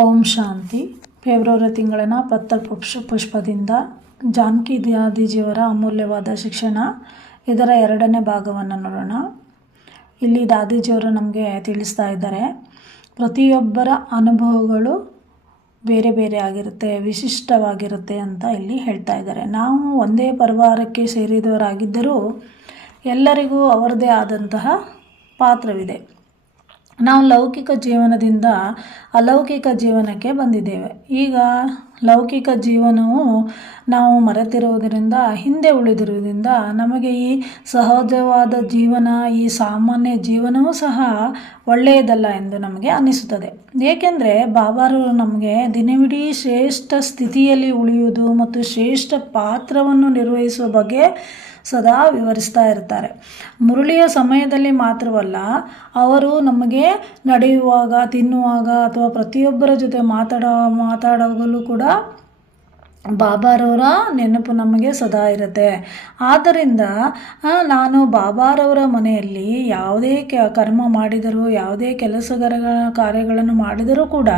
ಓಂ ಶಾಂತಿ. February ತಿಂಗಳಿನ ಪತ್ರ ಪುಷ್ಪದಿಂದ ಜಾನಕಿ ದಾದೀಜಿಯವರ ಅಮೂಲ್ಯವಾದ ಶಿಕ್ಷಣ, ಇದರ 2ನೇ ಭಾಗವನ್ನು ನೋಡೋಣ. ಇಲ್ಲಿ ದಾದೀಜಿಯವರು ನಮಗೆ ತಿಳಿಸ್ತಾ ಇದ್ದಾರೆ, ಪ್ರತಿಯೊಬ್ಬರ ಅನುಭವಗಳು ಬೇರೆ ಬೇರೆ ಆಗಿರುತ್ತೆ, ವಿಶಿಷ್ಟವಾಗಿರುತ್ತೆ ಅಂತ ಇಲ್ಲಿ ಹೇಳ್ತಾ ಇದ್ದಾರೆ. ನಾವು ಒಂದೇ ಪರಿವಾರಕ್ಕೆ ಸೇರಿದವರಾಗಿದ್ದರೂ ಎಲ್ಲರಿಗೂ ಅವರದೇ ಆದಂತಹ ಪಾತ್ರವಿದೆ. ನಾವು ಲೌಕಿಕ ಜೀವನದಿಂದ ಅಲೌಕಿಕ ಜೀವನಕ್ಕೆ ಬಂದಿದ್ದೇವೆ. ಈಗ ಲೌಕಿಕ ಜೀವನವು ನಾವು ಮರೆತಿರುವುದರಿಂದ, ಹಿಂದೆ ಉಳಿದಿರುವುದರಿಂದ ನಮಗೆ ಈ ಸಹಜವಾದ ಜೀವನ, ಈ ಸಾಮಾನ್ಯ ಜೀವನವೂ ಸಹ ಒಳ್ಳೆಯದಲ್ಲ ಎಂದು ನಮಗೆ ಅನ್ನಿಸುತ್ತದೆ. ಏಕೆಂದರೆ ಬಾಬಾರವರು ನಮಗೆ ದಿನವಿಡೀ ಶ್ರೇಷ್ಠ ಸ್ಥಿತಿಯಲ್ಲಿ ಉಳಿಯುವುದು ಮತ್ತು ಶ್ರೇಷ್ಠ ಪಾತ್ರವನ್ನು ನಿರ್ವಹಿಸುವ ಬಗ್ಗೆ ಸದಾ ವಿವರಿಸ್ತಾ ಇರ್ತಾರೆ. ಮುರುಳಿಯ ಸಮಯದಲ್ಲಿ ಮಾತ್ರವಲ್ಲ, ಅವರು ನಮಗೆ ನಡೆಯುವಾಗ, ತಿನ್ನುವಾಗ ಅಥವಾ ಪ್ರತಿಯೊಬ್ಬರ ಜೊತೆ ಮಾತಾಡೋವಾಗಲೂ ಕೂಡ ಬಾಬಾರವರ ನೆನಪು ನಮಗೆ ಸದಾ ಇರುತ್ತೆ. ಆದ್ದರಿಂದ ನಾನು ಬಾಬಾರವರ ಮನೆಯಲ್ಲಿ ಯಾವುದೇ ಕರ್ಮ ಮಾಡಿದರೂ, ಯಾವುದೇ ಕಾರ್ಯಗಳನ್ನು ಮಾಡಿದರೂ ಕೂಡ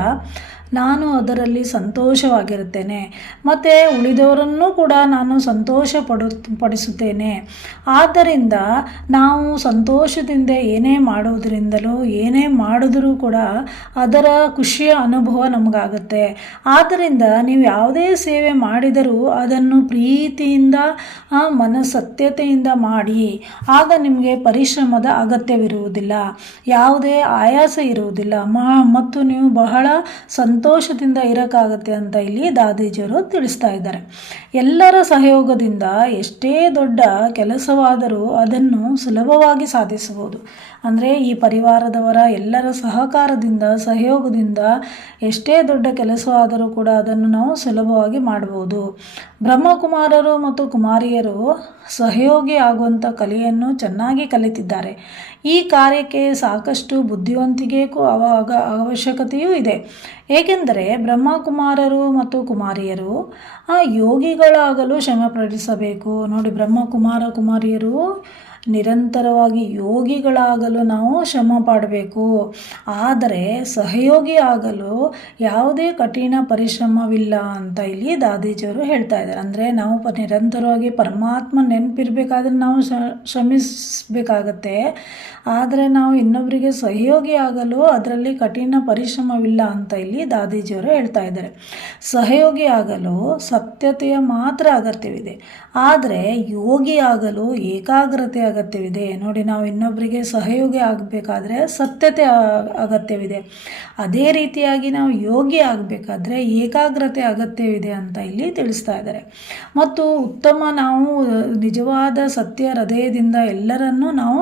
ನಾನು ಅದರಲ್ಲಿ ಸಂತೋಷವಾಗಿರುತ್ತೇನೆ ಮತ್ತು ಉಳಿದವರನ್ನು ಕೂಡ ನಾನು ಪಡಿಸುತ್ತೇನೆ. ಆದ್ದರಿಂದ ನಾವು ಸಂತೋಷದಿಂದ ಏನೇ ಮಾಡುವುದರಿಂದಲೂ, ಏನೇ ಮಾಡಿದರೂ ಕೂಡ ಅದರ ಖುಷಿಯ ಅನುಭವ ನಮಗಾಗುತ್ತೆ. ಆದ್ದರಿಂದ ನೀವು ಯಾವುದೇ ಸೇವೆ ಮಾಡಿದರೂ ಅದನ್ನು ಪ್ರೀತಿಯಿಂದ, ಮನಸತ್ಯತೆಯಿಂದ ಮಾಡಿ. ಆಗ ನಿಮಗೆ ಪರಿಶ್ರಮದ ಅಗತ್ಯವಿರುವುದಿಲ್ಲ, ಯಾವುದೇ ಆಯಾಸ ಇರುವುದಿಲ್ಲ ಮತ್ತು ನೀವು ಬಹಳ ಸಂತೋಷದಿಂದ ಇರೋಕ್ಕಾಗತ್ತೆ ಅಂತ ಇಲ್ಲಿ ದಾದೀಜಿಯವರು ತಿಳಿಸ್ತಾ ಇದ್ದಾರೆ. ಎಲ್ಲರ ಸಹಯೋಗದಿಂದ ಎಷ್ಟೇ ದೊಡ್ಡ ಕೆಲಸವಾದರೂ ಅದನ್ನು ಸುಲಭವಾಗಿ ಸಾಧಿಸಬಹುದು. ಅಂದರೆ ಈ ಪರಿವಾರದವರ ಎಲ್ಲರ ಸಹಕಾರದಿಂದ, ಸಹಯೋಗದಿಂದ ಎಷ್ಟೇ ದೊಡ್ಡ ಕೆಲಸವಾದರೂ ಕೂಡ ಅದನ್ನು ನಾವು ಸುಲಭವಾಗಿ ಮಾಡಬಹುದು. ಬ್ರಹ್ಮಕುಮಾರರು ಮತ್ತು ಕುಮಾರಿಯರು ಸಹಯೋಗಿ ಆಗುವಂಥ ಕಲೆಯನ್ನು ಚೆನ್ನಾಗಿ ಕಲಿತಿದ್ದಾರೆ. ಈ ಕಾರ್ಯಕ್ಕೆ ಸಾಕಷ್ಟು ಬುದ್ಧಿವಂತಿಕೆಗೂ ಅವಶ್ಯಕತೆಯೂ ಇದೆ. ಏಕೆಂದರೆ ಬ್ರಹ್ಮಕುಮಾರರು ಮತ್ತು ಕುಮಾರಿಯರು ಯೋಗಿಗಳಾಗಲು ಶ್ರಮಪಡಿಸಬೇಕು. ನೋಡಿ, ಕುಮಾರಿಯರು ನಿರಂತರವಾಗಿ ಯೋಗಿಗಳಾಗಲು ನಾವು ಶ್ರಮ ಪಡಬೇಕು. ಆದರೆ ಸಹಯೋಗಿ ಆಗಲು ಯಾವುದೇ ಕಠಿಣ ಪರಿಶ್ರಮವಿಲ್ಲ ಅಂತ ಇಲ್ಲಿ ದಾದೀಜಿಯವರು ಹೇಳ್ತಾ ಇದ್ದಾರೆ. ಅಂದರೆ ನಾವು ನಿರಂತರವಾಗಿ ಪರಮಾತ್ಮ ನೆನಪಿರಬೇಕಾದ್ರೆ ನಾವು ಶ್ರಮಿಸಬೇಕಾಗತ್ತೆ. ಆದರೆ ನಾವು ಇನ್ನೊಬ್ಬರಿಗೆ ಸಹಯೋಗಿ ಆಗಲು ಅದರಲ್ಲಿ ಕಠಿಣ ಪರಿಶ್ರಮವಿಲ್ಲ ಅಂತ ಇಲ್ಲಿ ದಾದೀಜಿಯವರು ಹೇಳ್ತಾ ಇದ್ದಾರೆ. ಸಹಯೋಗಿ ಆಗಲು ಸತ್ಯತೆಯ ಮಾತ್ರ ಅಗತ್ಯವಿದೆ, ಆದರೆ ಯೋಗಿ ಆಗಲು ಏಕಾಗ್ರತೆ ಅಗತ್ಯವಿದೆ. ನೋಡಿ, ನಾವು ಇನ್ನೊಬ್ಬರಿಗೆ ಸಹಯೋಗಿ ಆಗಬೇಕಾದ್ರೆ ಸತ್ಯತೆ ಅಗತ್ಯವಿದೆ. ಅದೇ ರೀತಿಯಾಗಿ ನಾವು ಯೋಗಿ ಆಗಬೇಕಾದ್ರೆ ಏಕಾಗ್ರತೆ ಅಗತ್ಯವಿದೆ ಅಂತ ಇಲ್ಲಿ ತಿಳಿಸ್ತಾ ಇದ್ದಾರೆ. ಮತ್ತು ನಾವು ನಿಜವಾದ ಸತ್ಯ ಹೃದಯದಿಂದ ಎಲ್ಲರನ್ನೂ ನಾವು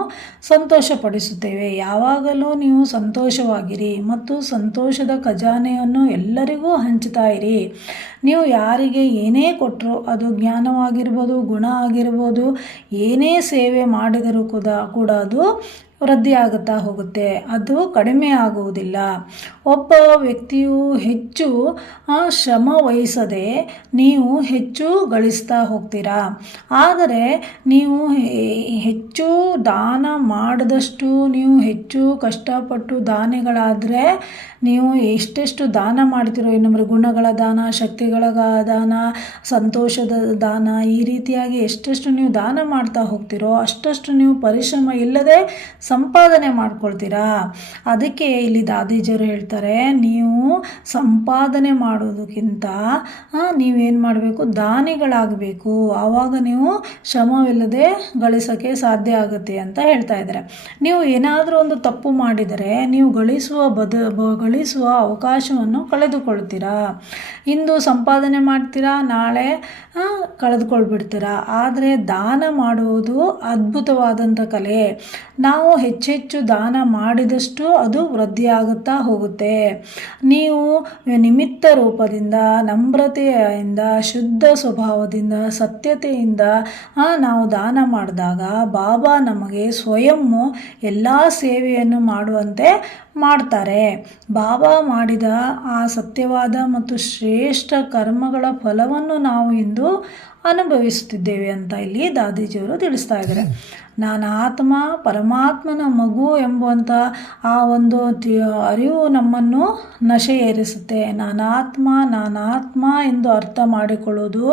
ಸಂತೋಷಪಡಿಸುತ್ತೇವೆ. ಯಾವಾಗಲೂ ನೀವು ಸಂತೋಷವಾಗಿರಿ ಮತ್ತು ಸಂತೋಷದ ಖಜಾನೆಯನ್ನು ಎಲ್ಲರಿಗೂ ಹಂಚುತ್ತಾ ಇರಿ. ನೀವು ಯಾರಿಗೆ ಏನೇ ಕೊಟ್ಟರು, ಅದು ಜ್ಞಾನವಾಗಿರ್ಬೋದು, ಗುಣ ಆಗಿರ್ಬೋದು, ಏನೇ ಸೇವೆ ಮಾಡಿದರೂ ಕೂಡ ಅದು ವೃದ್ಧಿ ಆಗುತ್ತಾ ಹೋಗುತ್ತೆ, ಅದು ಕಡಿಮೆ ಆಗುವುದಿಲ್ಲ. ಒಬ್ಬ ವ್ಯಕ್ತಿಯು ಹೆಚ್ಚು ಶ್ರಮ ವಹಿಸದೆ ನೀವು ಹೆಚ್ಚು ಗಳಿಸ್ತಾ ಹೋಗ್ತೀರಾ. ಆದರೆ ನೀವು ಹೆಚ್ಚು ದಾನ ಮಾಡಿದಷ್ಟು, ನೀವು ಹೆಚ್ಚು ಕಷ್ಟಪಟ್ಟು ದಾನಿಗಳಾದರೆ, ನೀವು ಎಷ್ಟೆಷ್ಟು ದಾನ ಮಾಡ್ತಿರೋ, ಇನ್ನೊಬ್ಬರ ಗುಣಗಳ ದಾನ, ಶಕ್ತಿಗಳ ದಾನ, ಸಂತೋಷದ ದಾನ, ಈ ರೀತಿಯಾಗಿ ಎಷ್ಟೆಷ್ಟು ನೀವು ದಾನ ಮಾಡ್ತಾ ಹೋಗ್ತಿರೋ ಅಷ್ಟಷ್ಟು ನೀವು ಪರಿಶ್ರಮ ಇಲ್ಲದೆ ಸಂಪಾದನೆ ಮಾಡ್ಕೊಳ್ತೀರಾ. ಅದಕ್ಕೆ ಇಲ್ಲಿ ದಾದೀಜಿಯವರು ಹೇಳ್ತಾರೆ, ನೀವು ಸಂಪಾದನೆ ಮಾಡೋದಕ್ಕಿಂತ ನೀವೇನು ಮಾಡಬೇಕು, ದಾನಿಗಳಾಗಬೇಕು. ಆವಾಗ ನೀವು ಶ್ರಮವಿಲ್ಲದೆ ಗಳಿಸೋಕ್ಕೆ ಸಾಧ್ಯ ಆಗುತ್ತೆ ಅಂತ ಹೇಳ್ತಾ ಇದ್ದಾರೆ. ನೀವು ಏನಾದರೂ ಒಂದು ತಪ್ಪು ಮಾಡಿದರೆ ನೀವು ಗಳಿಸುವ ಅವಕಾಶವನ್ನು ಕಳೆದುಕೊಳ್ತೀರಾ. ಇಂದು ಸಂಪಾದನೆ ಮಾಡ್ತೀರಾ, ನಾಳೆ ಕಳೆದುಕೊಳ್ಬಿಡ್ತೀರಾ. ಆದರೆ ದಾನ ಮಾಡುವುದು ಅದ್ಭುತವಾದಂಥ ಕಲೆ. ನಾವು ಹೆಚ್ಚೆಚ್ಚು ದಾನ ಮಾಡಿದಷ್ಟು ಅದು ವೃದ್ಧಿಯಾಗುತ್ತಾ ಹೋಗುತ್ತೆ. ನೀವು ನಿಮಿತ್ತ ರೂಪದಿಂದ, ನಮ್ರತೆಯಿಂದ, ಶುದ್ಧ ಸ್ವಭಾವದಿಂದ, ಸತ್ಯತೆಯಿಂದ ನಾವು ದಾನ ಮಾಡಿದಾಗ ಬಾಬಾ ನಮಗೆ ಸ್ವಯಂ ಎಲ್ಲ ಸೇವೆಯನ್ನು ಮಾಡುವಂತೆ ಮಾಡ್ತಾರೆ. ಬಾಬಾ ಮಾಡಿದ ಆ ಸತ್ಯವಾದ ಮತ್ತು ಶ್ರೇಷ್ಠ ಕರ್ಮಗಳ ಫಲವನ್ನು ನಾವು ಇಂದು ಅನುಭವಿಸುತ್ತಿದ್ದೇವೆ ಅಂತ ಇಲ್ಲಿ ದಾದೀಜಿಯವರು ತಿಳಿಸ್ತಾ ಇದ್ದಾರೆ. ನಾನು ಆತ್ಮ, ಪರಮಾತ್ಮನ ಮಗು ಎಂಬುವಂಥ ಆ ಒಂದು ಅರಿವು ನಮ್ಮನ್ನು ನಶೆ ಏರಿಸುತ್ತೆ. ನಾನಾತ್ಮ ಎಂದು ಅರ್ಥ ಮಾಡಿಕೊಳ್ಳುವುದು,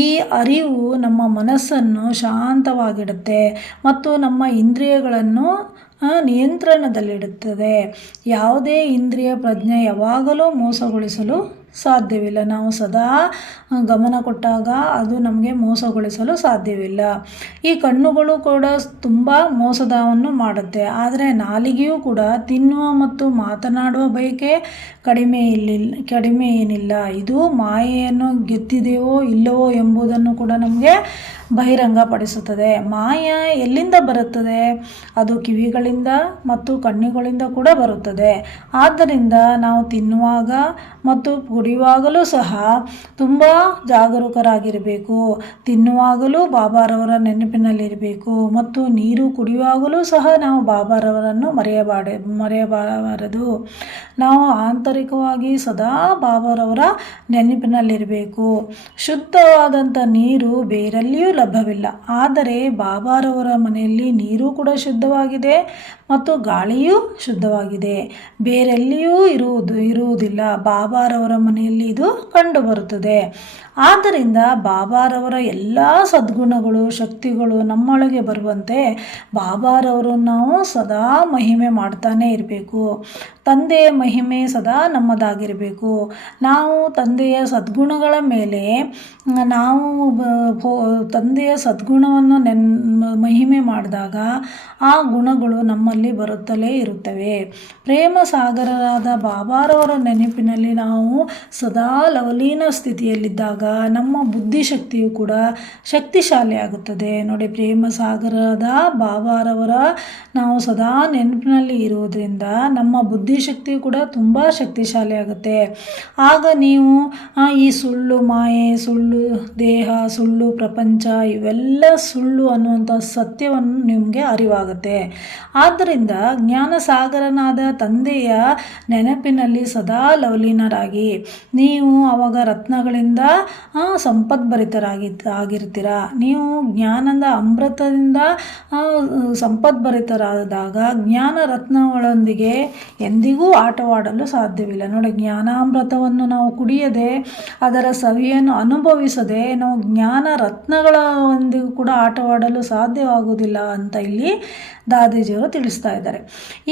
ಈ ಅರಿವು ನಮ್ಮ ಮನಸ್ಸನ್ನು ಶಾಂತವಾಗಿಡುತ್ತೆ ಮತ್ತು ನಮ್ಮ ಇಂದ್ರಿಯಗಳನ್ನು ನಿಯಂತ್ರಣದಲ್ಲಿಡುತ್ತದೆ. ಯಾವುದೇ ಇಂದ್ರಿಯ ಪ್ರಜ್ಞೆ ಯಾವಾಗಲೂ ಮೋಸಗೊಳಿಸಲು ಸಾಧ್ಯವಿಲ್ಲ. ನಾವು ಸದಾ ಗಮನ ಕೊಟ್ಟಾಗ ಅದು ನಮಗೆ ಮೋಸಗೊಳಿಸಲು ಸಾಧ್ಯವಿಲ್ಲ. ಈ ಕಣ್ಣುಗಳು ಕೂಡ ತುಂಬ ಮೋಸದವನ್ನು ಮಾಡುತ್ತೆ. ಆದರೆ ನಾಲಿಗೆಯೂ ಕೂಡ ತಿನ್ನುವ ಮತ್ತು ಮಾತನಾಡುವ ಬಯಕೆ ಕಡಿಮೆ ಏನಿಲ್ಲ. ಇದು ಮಾಯೆಯನ್ನು ಗೆದ್ದಿದೆಯೋ ಇಲ್ಲವೋ ಎಂಬುದನ್ನು ಕೂಡ ನಮಗೆ ಬಹಿರಂಗಪಡಿಸುತ್ತದೆ. ಮಾಯ ಎಲ್ಲಿಂದ ಬರುತ್ತದೆ? ಅದು ಕಿವಿಗಳಿಂದ ಮತ್ತು ಕಣ್ಣುಗಳಿಂದ ಕೂಡ ಬರುತ್ತದೆ. ಆದ್ದರಿಂದ ನಾವು ತಿನ್ನುವಾಗ ಮತ್ತು ಕುಡಿಯುವಾಗಲೂ ಸಹ ತುಂಬ ಜಾಗರೂಕರಾಗಿರಬೇಕು. ತಿನ್ನುವಾಗಲೂ ಬಾಬಾರವರ ನೆನಪಿನಲ್ಲಿರಬೇಕು ಮತ್ತು ನೀರು ಕುಡಿಯುವಾಗಲೂ ಸಹ ನಾವು ಬಾಬಾರವರನ್ನು ಮರೆಯಬಾರದು. ನಾವು ಆಂತರಿಕವಾಗಿ ಸದಾ ಬಾಬಾರವರ ನೆನಪಿನಲ್ಲಿರಬೇಕು. ಶುದ್ಧವಾದಂಥ ನೀರು ಬೇರೆಲ್ಲಿಯೂ ಲಭ್ಯವಿಲ್ಲ. ಆದರೆ ಬಾಬಾರವರ ಮನೆಯಲ್ಲಿ ನೀರು ಕೂಡ ಶುದ್ಧವಾಗಿದೆ ಮತ್ತು ಗಾಳಿಯೂ ಶುದ್ಧವಾಗಿದೆ. ಬೇರೆಲ್ಲಿಯೂ ಇರುವುದಿಲ್ಲ. ಬಾಬಾರವರ ಮನೆಯಲ್ಲಿ ಇದು ಕಂಡುಬರುತ್ತದೆ. ಆದ್ದರಿಂದ ಬಾಬಾರವರ ಎಲ್ಲ ಸದ್ಗುಣಗಳು, ಶಕ್ತಿಗಳು ನಮ್ಮೊಳಗೆ ಬರುವಂತೆ ಬಾಬಾರವರು ನಾವು ಸದಾ ಮಹಿಮೆ ಮಾಡ್ತಾನೆ ಇರಬೇಕು. ತಂದೆಯ ಮಹಿಮೆ ಸದಾ ನಮ್ಮದಾಗಿರಬೇಕು. ನಾವು ತಂದೆಯ ಸದ್ಗುಣಗಳ ಮೇಲೆ ನಾವು ತಂದೆಯ ಸದ್ಗುಣವನ್ನು ಮಹಿಮೆ ಮಾಡಿದಾಗ ಆ ಗುಣಗಳು ನಮ್ಮಲ್ಲಿ ಬರುತ್ತಲೇ ಇರುತ್ತವೆ. ಪ್ರೇಮ ಸಾಗರರಾದ ಬಾಬಾರವರ ನೆನಪಿನಲ್ಲಿ ನಾವು ಸದಾ ಲವಲೀನ ಸ್ಥಿತಿಯಲ್ಲಿದ್ದಾಗ ನಮ್ಮ ಬುದ್ಧಿಶಕ್ತಿಯು ಕೂಡ ಶಕ್ತಿಶಾಲಿಯಾಗುತ್ತದೆ. ನೋಡಿ, ಪ್ರೇಮ ಸಾಗರದ ಬಾಬಾರವರ ನಾವು ಸದಾ ನೆನಪಿನಲ್ಲಿ ಇರುವುದರಿಂದ ನಮ್ಮ ಬುದ್ಧಿಶಕ್ತಿಯು ಕೂಡ ತುಂಬ ಶಕ್ತಿಶಾಲಿಯಾಗುತ್ತೆ. ಆಗ ನೀವು ಈ ಸುಳ್ಳು ಮಾಯೆ, ಸುಳ್ಳು ದೇಹ, ಸುಳ್ಳು ಪ್ರಪಂಚ ಇವೆಲ್ಲ ಸುಳ್ಳು ಅನ್ನುವಂಥ ಸತ್ಯವನ್ನು ನಿಮಗೆ ಅರಿವಾಗುತ್ತೆ. ಆದ್ದರಿಂದ ಜ್ಞಾನಸಾಗರನಾದ ತಂದೆಯ ನೆನಪಿನಲ್ಲಿ ಸದಾ ಲವಲೀನರಾಗಿ ನೀವು ಆವಾಗ ರತ್ನಗಳಿಂದ ಸಂಪದ್ಭರಿತರಾಗಿರ್ತೀರ. ನೀವು ಜ್ಞಾನದ ಅಮೃತದಿಂದ ಸಂಪದ್ಭರಿತರಾದಾಗ ಜ್ಞಾನ ರತ್ನಗಳೊಂದಿಗೆ ಎಂದಿಗೂ ಆಟವಾಡಲು ಸಾಧ್ಯವಿಲ್ಲ. ನೋಡಿ, ಜ್ಞಾನಾಮೃತವನ್ನು ನಾವು ಕುಡಿಯದೆ, ಅದರ ಸವಿಯನ್ನು ಅನುಭವಿಸದೆ ನಾವು ಜ್ಞಾನ ರತ್ನಗಳೊಂದಿಗೂ ಕೂಡ ಆಟವಾಡಲು ಸಾಧ್ಯವಾಗುವುದಿಲ್ಲ ಅಂತ ಇಲ್ಲಿ ದಾದೀಜಿಯವರು ತಿಳಿಸ್ತಾ ಇದ್ದಾರೆ.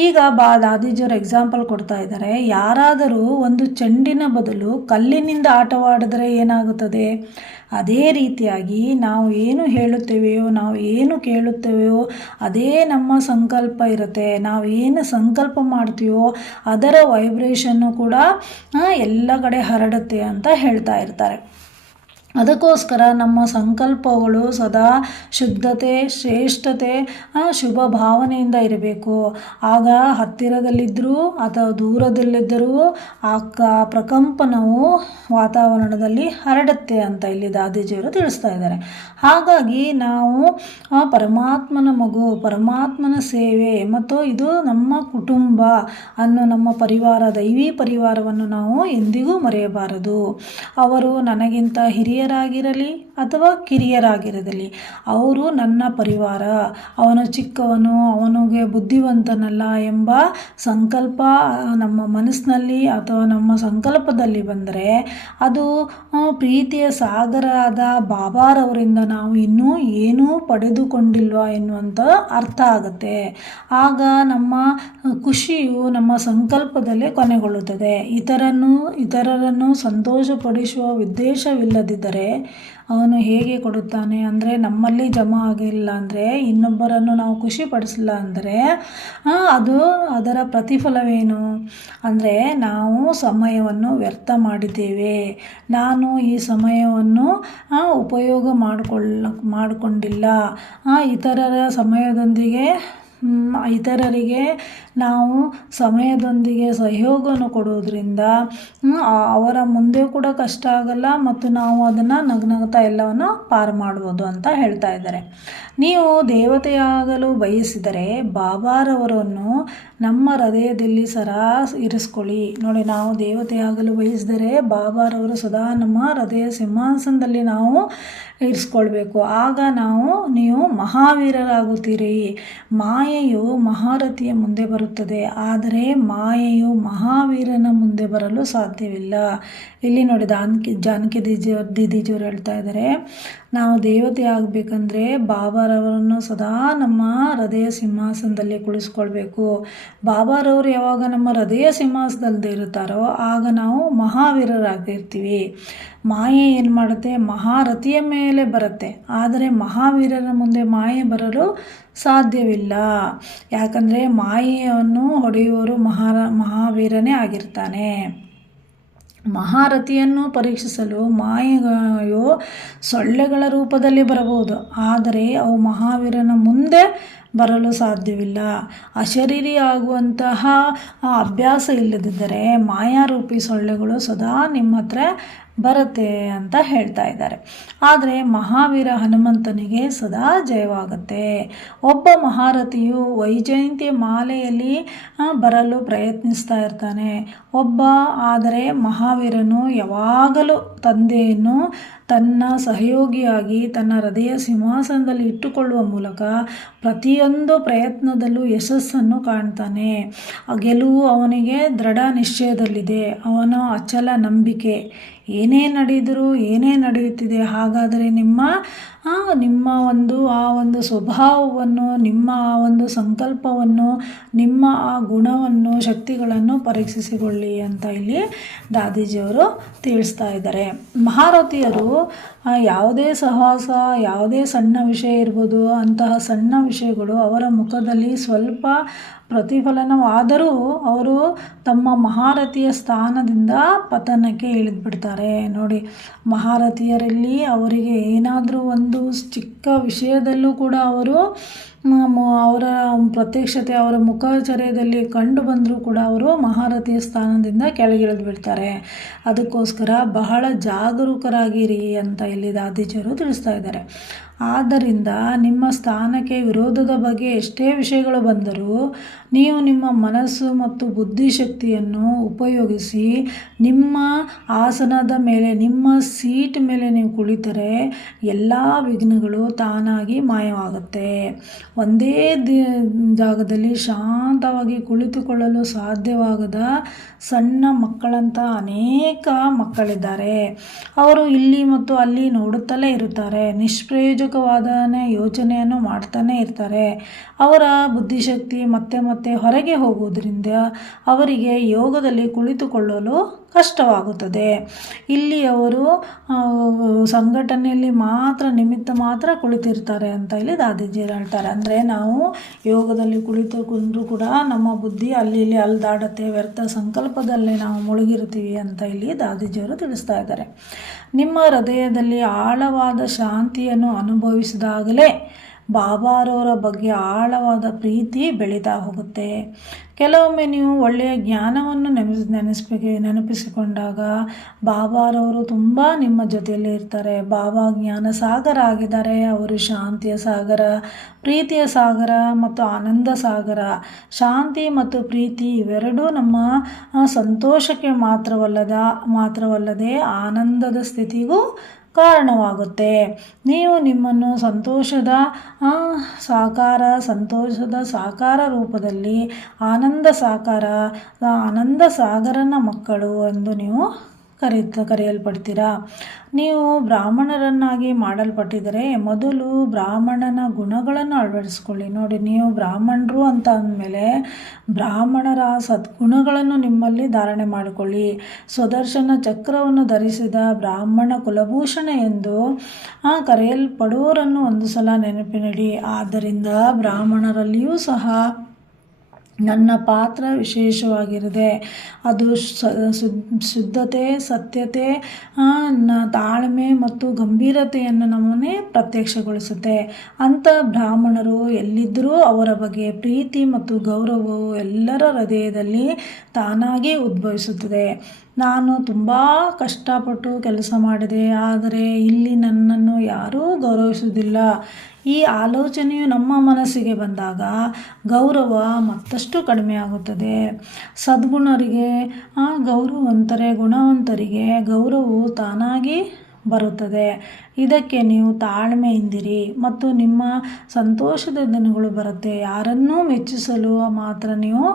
ಈಗ ದಾದೀಜಿಯವರು ಎಕ್ಸಾಂಪಲ್ ಕೊಡ್ತಾ ಇದ್ದಾರೆ. ಯಾರಾದರೂ ಒಂದು ಚೆಂಡಿನ ಬದಲು ಕಲ್ಲಿನಿಂದ ಆಟವಾಡಿದರೆ ಏನಾಗುತ್ತದೆ? ಅದೇ ರೀತಿಯಾಗಿ ನಾವು ಏನು ಹೇಳುತ್ತೇವೆಯೋ, ನಾವು ಏನು ಕೇಳುತ್ತೇವೆಯೋ ಅದೇ ನಮ್ಮ ಸಂಕಲ್ಪ ಇರುತ್ತೆ. ನಾವು ಏನು ಸಂಕಲ್ಪ ಮಾಡ್ತೀವೋ ಅದರ ವೈಬ್ರೇಷನ್ನು ಕೂಡ ಎಲ್ಲ ಕಡೆ ಹರಡುತ್ತೆ ಅಂತ ಹೇಳ್ತಾ ಇರ್ತಾರೆ. ಅದಕ್ಕೋಸ್ಕರ ನಮ್ಮ ಸಂಕಲ್ಪಗಳು ಸದಾ ಶುದ್ಧತೆ, ಶ್ರೇಷ್ಠತೆ, ಶುಭ ಭಾವನೆಯಿಂದ ಇರಬೇಕು. ಆಗ ಹತ್ತಿರದಲ್ಲಿದ್ದರೂ ಅಥವಾ ದೂರದಲ್ಲಿದ್ದರೂ ಆ ಪ್ರಕಂಪನವು ವಾತಾವರಣದಲ್ಲಿ ಹರಡುತ್ತೆ ಅಂತ ಇಲ್ಲಿ ದಾದೀಜಿಯವರು ತಿಳಿಸ್ತಾ ಇದ್ದಾರೆ. ಹಾಗಾಗಿ ನಾವು ಪರಮಾತ್ಮನ ಮಗು, ಪರಮಾತ್ಮನ ಸೇವೆ ಮತ್ತು ಇದು ನಮ್ಮ ಕುಟುಂಬ ಅನ್ನೋ ನಮ್ಮ ಪರಿವಾರ, ದೈವಿ ಪರಿವಾರವನ್ನು ನಾವು ಎಂದಿಗೂ ಮರೆಯಬಾರದು. ಅವರು ನನಗಿಂತ ಹಿರಿಯರಾಗಿರಲಿ ಅಥವಾ ಕಿರಿಯರಾಗಿರಲಿ, ಅವರು ನನ್ನ ಪರಿವಾರ. ಅವನು ಚಿಕ್ಕವನು, ಅವನಿಗೆ ಬುದ್ಧಿವಂತನಲ್ಲ ಎಂಬ ಸಂಕಲ್ಪ ನಮ್ಮ ಮನಸ್ಸಿನಲ್ಲಿ ಅಥವಾ ನಮ್ಮ ಸಂಕಲ್ಪದಲ್ಲಿ ಬಂದರೆ ಅದು ಪ್ರೀತಿಯ ಸಾಗರವಾದ ಬಾಬಾರವರಿಂದ ನಾವು ಇನ್ನೂ ಏನೂ ಪಡೆದುಕೊಂಡಿಲ್ವಾ ಎನ್ನುವಂಥ ಅರ್ಥ ಆಗುತ್ತೆ. ಆಗ ನಮ್ಮ ಖುಷಿಯು ನಮ್ಮ ಸಂಕಲ್ಪದಲ್ಲೇ ಕೊನೆಗೊಳ್ಳುತ್ತದೆ. ಇತರರನ್ನು ಸಂತೋಷಪಡಿಸುವ ಉದ್ದೇಶವಿಲ್ಲದಿದ್ದರೆ ಅವನು ಹೇಗೆ ಕೊಡುತ್ತಾನೆ? ಅಂದರೆ ನಮ್ಮಲ್ಲಿ ಜಮಾ ಆಗಿಲ್ಲ ಅಂದರೆ, ಇನ್ನೊಬ್ಬರನ್ನು ನಾವು ಖುಷಿಪಡಿಸಿಲ್ಲ ಅಂದರೆ ಅದರ ಪ್ರತಿಫಲವೇನು? ಅಂದರೆ ನಾವು ಸಮಯವನ್ನು ವ್ಯರ್ಥ ಮಾಡಿದ್ದೇವೆ. ನಾನು ಈ ಸಮಯವನ್ನು ಉಪಯೋಗ ಮಾಡಿಕೊಂಡಿಲ್ಲ. ಇತರರ ಸಮಯದೊಂದಿಗೆ ಇತರರಿಗೆ ನಾವು ಸಮಯದೊಂದಿಗೆ ಸಹಯೋಗವನ್ನು ಕೊಡೋದ್ರಿಂದ ಅವರ ಮುಂದೆ ಕೂಡ ಕಷ್ಟ ಆಗಲ್ಲ ಮತ್ತು ನಾವು ಅದನ್ನು ನಗ್ನಗ್ತಾ ಎಲ್ಲವನ್ನು ಪಾರು ಮಾಡ್ಬೋದು ಅಂತ ಹೇಳ್ತಾ ಇದ್ದಾರೆ. ನೀವು ದೇವತೆಯಾಗಲು ಬಯಸಿದರೆ ಬಾಬಾರವರನ್ನು ನಮ್ಮ ಹೃದಯದಲ್ಲಿ ಸದಾ ಇರಿಸ್ಕೊಳ್ಳಿ. ನೋಡಿ, ನಾವು ದೇವತೆಯಾಗಲು ಬಯಸಿದರೆ ಬಾಬಾರವರು ಸದಾ ನಮ್ಮ ಹೃದಯ ಸಿಂಹಾಸನದಲ್ಲಿ ನಾವು ಇರಿಸ್ಕೊಳ್ಬೇಕು. ಆಗ ನೀವು ಮಹಾವೀರರಾಗುತ್ತೀರಿ. ಮಾಯೆಯು ಮಹಾರಥಿಯ ಮುಂದೆ ಬರುತ್ತದೆ, ಆದರೆ ಮಾಯೆಯು ಮಹಾವೀರನ ಮುಂದೆ ಬರಲು ಸಾಧ್ಯವಿಲ್ಲ. ಇಲ್ಲಿ ನೋಡಿ, ಜಾನಕಿ ದೀದಿಜಿಯವರು ಹೇಳ್ತಾ ಇದ್ದಾರೆ, ನಾವು ದೇವತೆ ಆಗಬೇಕಂದ್ರೆ ಬಾಬಾರವರನ್ನು ಸದಾ ನಮ್ಮ ಹೃದಯ ಸಿಂಹಾಸನದಲ್ಲಿ ಕುಳಿಸ್ಕೊಳ್ಬೇಕು. ಬಾಬಾರವರು ಯಾವಾಗ ನಮ್ಮ ಹೃದಯ ಸಿಂಹಾಸನದಲ್ಲಿ ಇರುತ್ತಾರೋ ಆಗ ನಾವು ಮಹಾವೀರರಾಗಿರ್ತೀವಿ. ಮಾಯೆ ಏನು ಮಾಡುತ್ತೆ? ಮಹಾರಥಿಯ ಮೇಲೆ ಬರುತ್ತೆ, ಆದರೆ ಮಹಾವೀರರ ಮುಂದೆ ಮಾಯೆ ಬರಲು ಸಾಧ್ಯವಿಲ್ಲ. ಯಾಕಂದರೆ ಮಾಯೆಯನ್ನು ಹೊಡೆಯುವವರು ಮಹಾವೀರನೇ ಆಗಿರ್ತಾನೆ. ಮಹಾರಥಿಯನ್ನು ಪರೀಕ್ಷಿಸಲು ಮಾಯೆಯು ಸೊಳ್ಳೆಗಳ ರೂಪದಲ್ಲಿ ಬರಬಹುದು, ಆದರೆ ಅವು ಮಹಾವೀರನ ಮುಂದೆ ಬರಲು ಸಾಧ್ಯವಿಲ್ಲ. ಅಶರೀರಿ ಆಗುವಂತಹ ಅಭ್ಯಾಸ ಇಲ್ಲದಿದ್ದರೆ ಮಾಯಾರೂಪಿ ಸೊಳ್ಳೆಗಳು ಸದಾ ನಿಮ್ಮ ಹತ್ರ ಬರುತ್ತೆ ಅಂತ ಹೇಳ್ತಾ ಇದ್ದಾರೆ. ಆದರೆ ಮಹಾವೀರ ಹನುಮಂತನಿಗೆ ಸದಾ ಜಯವಾಗುತ್ತೆ. ಒಬ್ಬ ಮಹಾರಥಿಯು ವೈಜಯಂತಿಯ ಮಾಲೆಯಲ್ಲಿ ಬರಲು ಪ್ರಯತ್ನಿಸ್ತಾ ಇರ್ತಾನೆ. ಆದರೆ ಮಹಾವೀರನು ಯಾವಾಗಲೂ ತಂದೆಯನ್ನು ತನ್ನ ಸಹಯೋಗಿಯಾಗಿ ತನ್ನ ಹೃದಯ ಸಿಂಹಾಸನದಲ್ಲಿ ಇಟ್ಟುಕೊಳ್ಳುವ ಮೂಲಕ ಪ್ರತಿಯೊಂದು ಪ್ರಯತ್ನದಲ್ಲೂ ಯಶಸ್ಸನ್ನು ಕಾಣ್ತಾನೆ. ಗೆಲುವು ಅವನಿಗೆ ದೃಢ ನಿಶ್ಚಯದಲ್ಲಿದೆ. ಅವನ ಅಚಲ ನಂಬಿಕೆ. ಏನೇ ನಡೆಯುತ್ತಿದೆ, ಹಾಗಾದರೆ ನಿಮ್ಮ ಒಂದು ಸ್ವಭಾವವನ್ನು, ನಿಮ್ಮ ಒಂದು ಸಂಕಲ್ಪವನ್ನು, ನಿಮ್ಮ ಆ ಗುಣವನ್ನು, ಶಕ್ತಿಗಳನ್ನು ಪರೀಕ್ಷಿಸಿಕೊಳ್ಳಿ ಅಂತ ಇಲ್ಲಿ ದಾದೀಜಿಯವರು ತಿಳಿಸ್ತಾ ಇದ್ದಾರೆ. ಮಹಾರಥಿಯರು ಯಾವುದೇ ಸಹವಾಸ, ಯಾವುದೇ ಸಣ್ಣ ವಿಷಯ ಇರ್ಬೋದು, ಅಂತಹ ಸಣ್ಣ ವಿಷಯಗಳು ಅವರ ಮುಖದಲ್ಲಿ ಸ್ವಲ್ಪ ಪ್ರತಿಫಲನವಾದರೂ ಅವರು ತಮ್ಮ ಮಹಾರಥಿಯ ಸ್ಥಾನದಿಂದ ಪತನಕ್ಕೆ ಇಳಿದ್ಬಿಡ್ತಾರೆ. ನೋಡಿ, ಮಹಾರಥಿಯರಲ್ಲಿ ಅವರಿಗೆ ಏನಾದರೂ ಒಂದು ಚಿಕ್ಕ ವಿಷಯದಲ್ಲೂ ಕೂಡ ಅವರ ಪ್ರತ್ಯಕ್ಷತೆ, ಅವರ ಮುಖಚರ್ಯದಲ್ಲಿ ಕಂಡು ಬಂದರೂ ಕೂಡ ಅವರು ಮಹಾರಥಿಯ ಸ್ಥಾನದಿಂದ ಕೆಳಗಿಳಿದು ಬಿಡ್ತಾರೆ. ಅದಕ್ಕೋಸ್ಕರ ಬಹಳ ಜಾಗರೂಕರಾಗಿರಿ ಅಂತ ಇಲ್ಲಿ ದಾದೀಜಿಯವರು ತಿಳಿಸ್ತಾ ಇದ್ದಾರೆ. ಆದ್ದರಿಂದ ನಿಮ್ಮ ಸ್ಥಾನಕ್ಕೆ ವಿರೋಧದ ಬಗ್ಗೆ ಎಷ್ಟೇ ವಿಷಯಗಳು ಬಂದರೂ ನೀವು ನಿಮ್ಮ ಮನಸ್ಸು ಮತ್ತು ಬುದ್ಧಿಶಕ್ತಿಯನ್ನು ಉಪಯೋಗಿಸಿ ನಿಮ್ಮ ಆಸನದ ಮೇಲೆ, ನಿಮ್ಮ ಸೀಟ್ ಮೇಲೆ ನೀವು ಕುಳಿತರೆ ಎಲ್ಲ ವಿಘ್ನಗಳು ತಾನಾಗಿ ಮಾಯವಾಗುತ್ತೆ. ಒಂದೇ ಜಾಗದಲ್ಲಿ ಶಾಂತವಾಗಿ ಕುಳಿತುಕೊಳ್ಳಲು ಸಾಧ್ಯವಾಗದ ಸಣ್ಣ ಮಕ್ಕಳಂತ ಅನೇಕ ಮಕ್ಕಳಿದ್ದಾರೆ. ಅವರು ಇಲ್ಲಿ ಮತ್ತು ಅಲ್ಲಿ ನೋಡುತ್ತಲೇ ಇರುತ್ತಾರೆ, ನಿಷ್ಪ್ರಯೋಜಕವಾದ ಯೋಚನೆಯನ್ನು ಮಾಡ್ತಾನೆ ಇರ್ತಾರೆ. ಅವರ ಬುದ್ಧಿಶಕ್ತಿ ಮತ್ತೆ ಹೊರಗೆ ಹೋಗುವುದರಿಂದ ಅವರಿಗೆ ಯೋಗದಲ್ಲಿ ಕುಳಿತುಕೊಳ್ಳಲು ಕಷ್ಟವಾಗುತ್ತದೆ. ಇಲ್ಲಿ ಅವರು ಸಂಘಟನೆಯಲ್ಲಿ ನಿಮಿತ್ತ ಮಾತ್ರ ಕುಳಿತಿರ್ತಾರೆ ಅಂತ ಇಲ್ಲಿ ದಾದೀಜಿಯವರು ಹೇಳ್ತಾರೆ. ಅಂದರೆ ನಾವು ಯೋಗದಲ್ಲಿ ಕುಳಿತುಕೊಂಡ್ರೂ ಕೂಡ ನಮ್ಮ ಬುದ್ಧಿ ಅಲ್ಲಿ ಇಲ್ಲಿ ಅಲ್ದಾಡತ್ತೆ, ವ್ಯರ್ಥ ಸಂಕಲ್ಪದಲ್ಲಿ ನಾವು ಮುಳುಗಿರ್ತೀವಿ ಅಂತ ಇಲ್ಲಿ ದಾದೀಜಿಯವರು ತಿಳಿಸ್ತಾ ಇದ್ದಾರೆ. ನಿಮ್ಮ ಹೃದಯದಲ್ಲಿ ಆಳವಾದ ಶಾಂತಿಯನ್ನು ಅನುಭವಿಸಿದಾಗಲೇ ಬಾಬಾರವರ ಬಗ್ಗೆ ಆಳವಾದ ಪ್ರೀತಿ ಬೆಳೀತಾ ಹೋಗುತ್ತೆ. ಕೆಲವೊಮ್ಮೆ ನೀವು ಒಳ್ಳೆಯ ಜ್ಞಾನವನ್ನು ನೆನಪಿಸಿಕೊಂಡಾಗ ಬಾಬಾರವರು ತುಂಬ ನಿಮ್ಮ ಜೊತೆಯಲ್ಲಿ ಇರ್ತಾರೆ. ಬಾಬಾ ಜ್ಞಾನ ಸಾಗರ ಆಗಿದ್ದಾರೆ. ಅವರು ಶಾಂತಿಯ ಸಾಗರ, ಪ್ರೀತಿಯ ಸಾಗರ ಮತ್ತು ಆನಂದ ಸಾಗರ. ಶಾಂತಿ ಮತ್ತು ಪ್ರೀತಿ ಇವೆರಡೂ ನಮ್ಮ ಸಂತೋಷಕ್ಕೆ ಮಾತ್ರವಲ್ಲದೆ ಆನಂದದ ಸ್ಥಿತಿಗೂ ಕಾರಣವಾಗುತ್ತೆ. ನೀವು ನಿಮ್ಮನ್ನು ಸಂತೋಷದ ಸಾಕಾರ ರೂಪದಲ್ಲಿ ಆನಂದ ಸಾಗರನ ಮಕ್ಕಳು ಎಂದು ನೀವು ಕರೆಯಲ್ಪಡ್ತೀರಾ. ನೀವು ಬ್ರಾಹ್ಮಣರನ್ನಾಗಿ ಮಾಡಲ್ಪಟ್ಟಿದ್ದರೆ ಮೊದಲು ಬ್ರಾಹ್ಮಣನ ಗುಣಗಳನ್ನು ಅಳವಡಿಸ್ಕೊಳ್ಳಿ. ನೋಡಿ, ನೀವು ಬ್ರಾಹ್ಮಣರು ಅಂತ ಅಂದಮೇಲೆ ಬ್ರಾಹ್ಮಣರ ಸದ್ಗುಣಗಳನ್ನು ನಿಮ್ಮಲ್ಲಿ ಧಾರಣೆ ಮಾಡಿಕೊಳ್ಳಿ. ಸುದರ್ಶನ ಚಕ್ರವನ್ನು ಧರಿಸಿದ ಬ್ರಾಹ್ಮಣ ಕುಲಭೂಷಣ ಎಂದು ಕರೆಯಲ್ಪಡುವವರನ್ನು ಒಂದು ಸಲ ನೆನಪಿನಡಿ. ಆದ್ದರಿಂದ ಬ್ರಾಹ್ಮಣರಲ್ಲಿಯೂ ಸಹ ನನ್ನ ಪಾತ್ರ ವಿಶೇಷವಾಗಿರುತ್ತೆ. ಅದು ಶುದ್ಧತೆ, ಸತ್ಯತೆ, ತಾಳ್ಮೆ ಮತ್ತು ಗಂಭೀರತೆಯನ್ನು ನಮ್ಮನ್ನೇ ಪ್ರತ್ಯಕ್ಷಗೊಳಿಸುತ್ತೆ. ಅಂಥ ಬ್ರಾಹ್ಮಣರು ಎಲ್ಲಿದ್ದರೂ ಅವರ ಬಗ್ಗೆ ಪ್ರೀತಿ ಮತ್ತು ಗೌರವವು ಎಲ್ಲರ ಹೃದಯದಲ್ಲಿ ತಾನಾಗಿ ಉದ್ಭವಿಸುತ್ತದೆ. ನಾನು ತುಂಬ ಕಷ್ಟಪಟ್ಟು ಕೆಲಸ ಮಾಡಿದೆ, ಆದರೆ ಇಲ್ಲಿ ನನ್ನನ್ನು ಯಾರೂ ಗೌರವಿಸುವುದಿಲ್ಲ. ಈ ಆಲೋಚನೆಯು ನಮ್ಮ ಮನಸ್ಸಿಗೆ ಬಂದಾಗ ಗೌರವ ಮತ್ತಷ್ಟು ಕಡಿಮೆಯಾಗುತ್ತದೆ. ಸದ್ಗುಣರಿಗೆ, ಗುಣವಂತರಿಗೆ ಗೌರವವು ತಾನಾಗಿ ಬರುತ್ತದೆ. ಇದಕ್ಕೆ ನೀವು ತಾಳ್ಮೆಯಿಂದಿರಿ ಮತ್ತು ನಿಮ್ಮ ಸಂತೋಷದ ದಿನಗಳು ಬರುತ್ತೆ. ಯಾರನ್ನೂ ಮೆಚ್ಚಿಸಲು ಮಾತ್ರ ನೀವು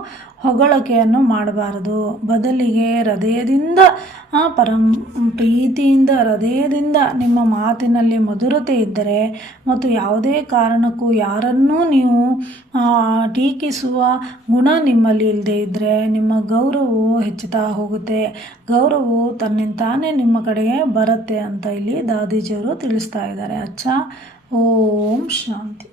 ಹೊಗಳಿಕೆಯನ್ನು ಮಾಡಬಾರದು. ಬದಲಿಗೆ ಹೃದಯದಿಂದ, ಪ್ರೀತಿಯಿಂದ, ಹೃದಯದಿಂದ ನಿಮ್ಮ ಮಾತಿನಲ್ಲಿ ಮಧುರತೆ ಇದ್ದರೆ ಮತ್ತು ಯಾವುದೇ ಕಾರಣಕ್ಕೂ ಯಾರನ್ನೂ ನೀವು ಟೀಕಿಸುವ ಗುಣ ನಿಮ್ಮಲ್ಲಿ ಇಲ್ಲದೆ ಇದ್ದರೆ ನಿಮ್ಮ ಗೌರವವು ಹೆಚ್ಚುತ್ತಾ ಹೋಗುತ್ತೆ. ಗೌರವವು ತನ್ನಿಂತಾನೇ ನಿಮ್ಮ ಕಡೆಗೆ ಬರುತ್ತೆ ಅಂತ ಇಲ್ಲಿ ದಾದೀಜಿಯವರು ತಿಳಿಸ್ತಾ ಇದ್ದಾರೆ. ಓಂ ಶಾಂತಿ.